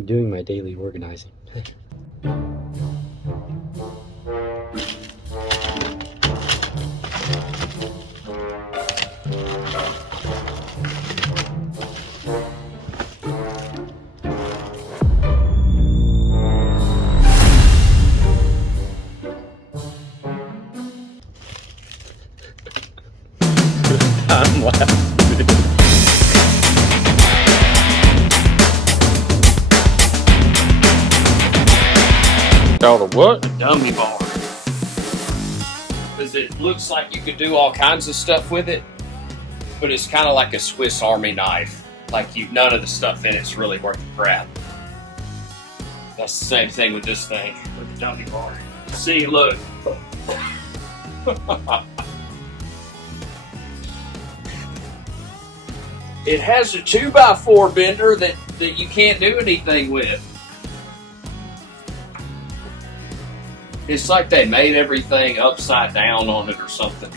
I'm doing my daily organizing. Time lapse. Called a what? Dummy bar. Because it looks like you could do all kinds of stuff with it, but it's kind of like a Swiss Army knife. Like none of the stuff in it's really worth the crap. That's the same thing with this thing, with the dummy bar. See, look. It has a 2x4 bender that you can't do anything with. It's like they made everything upside down on it or something.